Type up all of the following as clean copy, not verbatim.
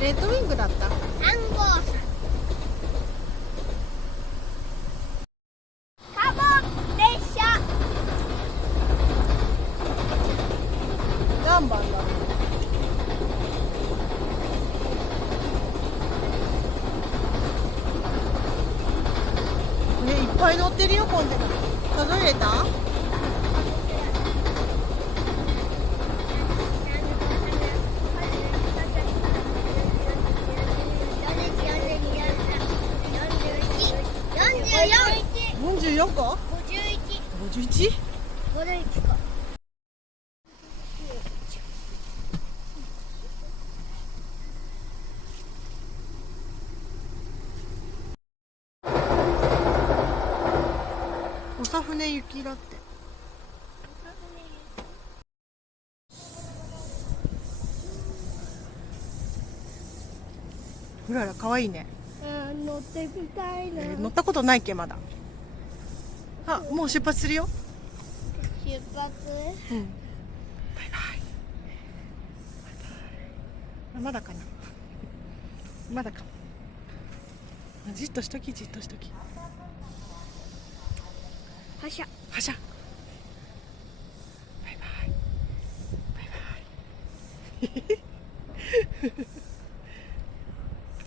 レッドウィングだった。3号車。カモン列車。何番だろう。いっぱい乗ってるよ、コンテナ。数えれた？44個？ 51？ 51個。長船行きだって。うららかわいいね。乗ってみたいな。乗ったことないっけまだ。あ、もう出発するよ。出発。うん。バイバイ。まだかな。まだか。じっとしとき、じっとしとき。発車。発車。バイバイ。バイバイ。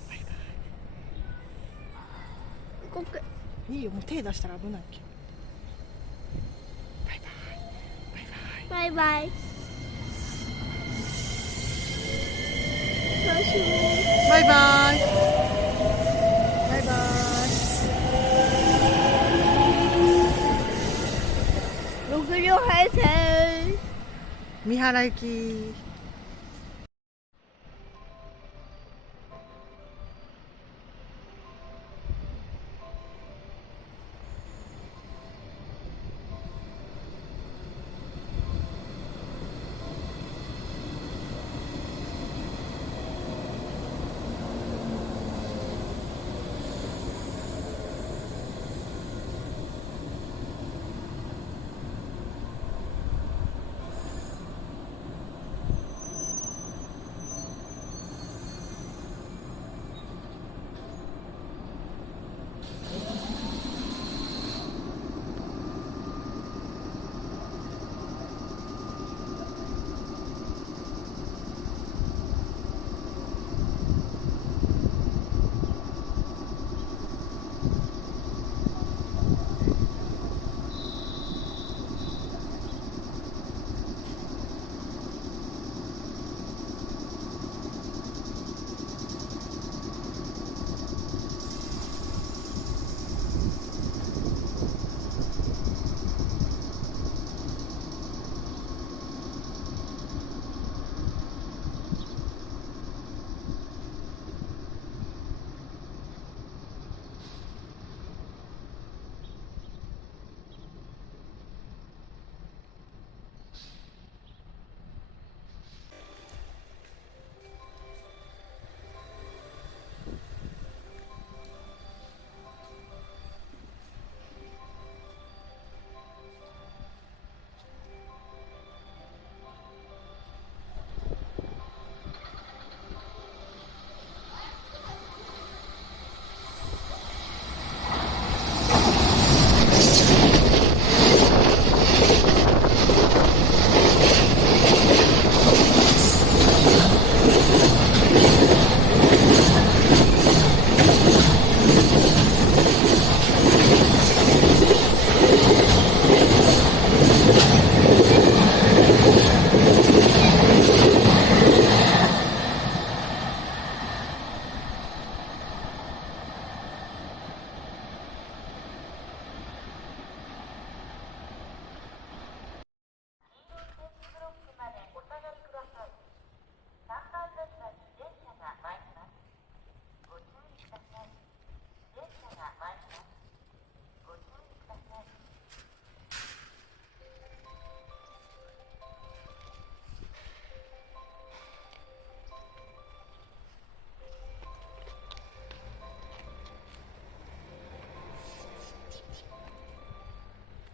バイ動く。バイ。いいよ、もう手出したら危ないっけ。バイバイ。バイバイ。バイバイ。もしもし。バイバイ。バイバイ。6両編成。三原行き。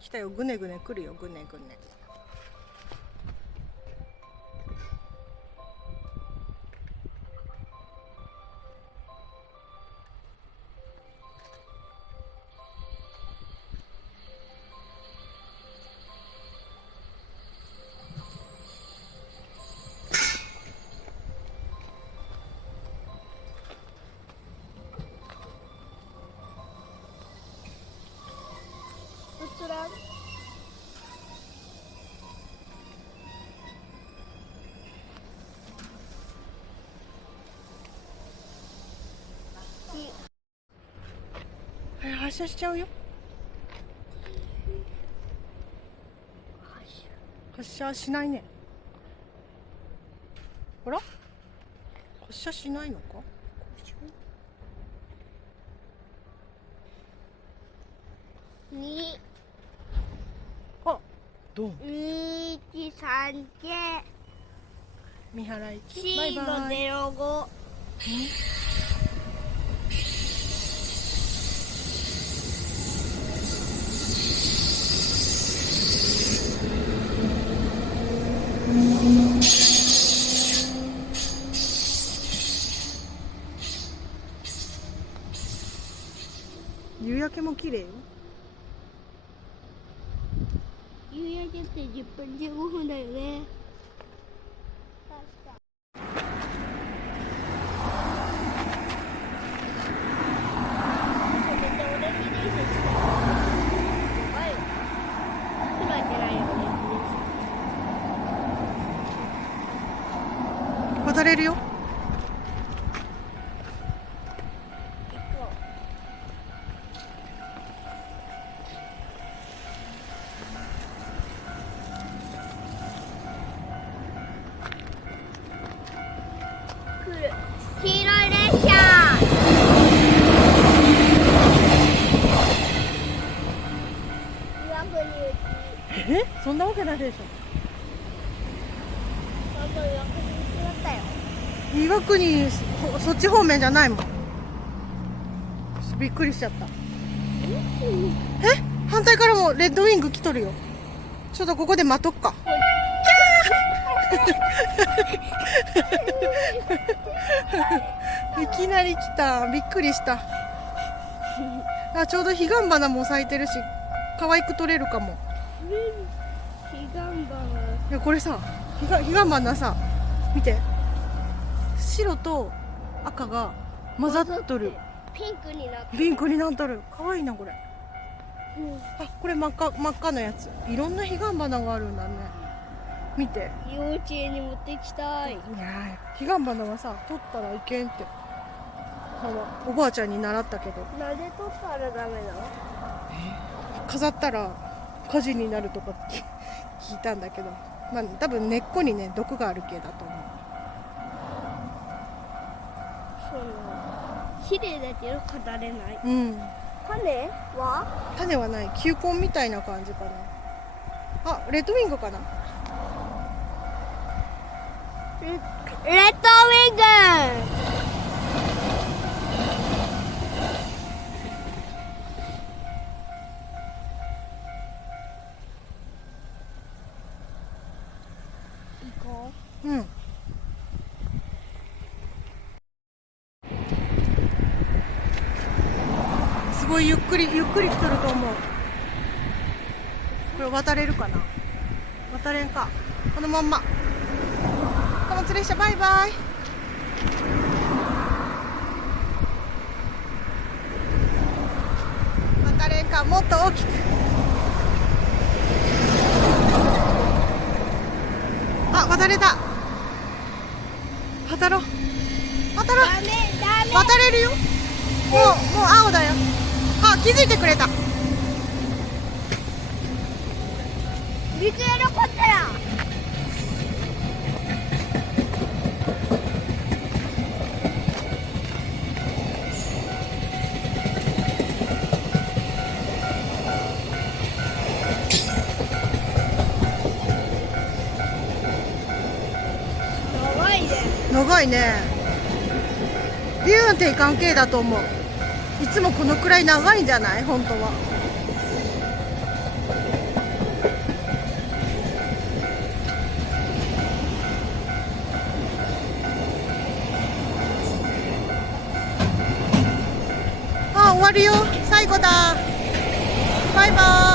来たよ、ぐねぐね来るよ、ぐねぐね。射しちゃうよ。発射しないね。ほら、発射しないのか。2、あ、ドン。2、1、3、見払い。 C バイバのイ。 05。夕焼けも綺麗よ。夕焼けって10分15分だよね。渡れるよ。来る。黄色い列車。岩国行き。そんなわけないでし岩国行きだったよ。ょ。岩国、そっち方面じゃないもん。びっくりしちゃった。反対からもレッドウィング来とるよ。ちょっとここで待とっか。いきなり来た。びっくりした。あ、ちょうど彼岸花も咲いてるし、可愛く撮れるかも。彼岸花。いや、これさ、彼岸花さ、見て。白と赤が混ざっとる。ピンクになってる。ピンクになっとる。可愛いな、これ。あ、これ真っ赤のやつ。いろんな彼岸花があるんだね。見て。幼稚園に持ってきたい。いやー、彼岸花はさ、取ったらいけんっておばあちゃんに習ったけど、なぜ取ったらダメなの？飾ったら火事になるとかって聞いたんだけど、まあ多分根っこにね毒がある系だと思う。そうなの。綺麗だけど飾れない。うん、種は？種はない。球根みたいな感じかな。あ、レッドウィングかな。レッドウィング。行こうん。すごいゆっくり来とると思う。これ渡れるかな。渡れんか。このまんま。貨物列車バイバイ。渡れんか。もっと大きく。あ、渡れた。渡ろう。渡ろう。ダメ。渡れるよ。もう青だよ。あ、気づいてくれた。水色こったら。長いね。長いね。ビューンって関係だと思う。いつもこのくらい長いんじゃない？本当は。あ、終わるよ。最後だ。バイバイ。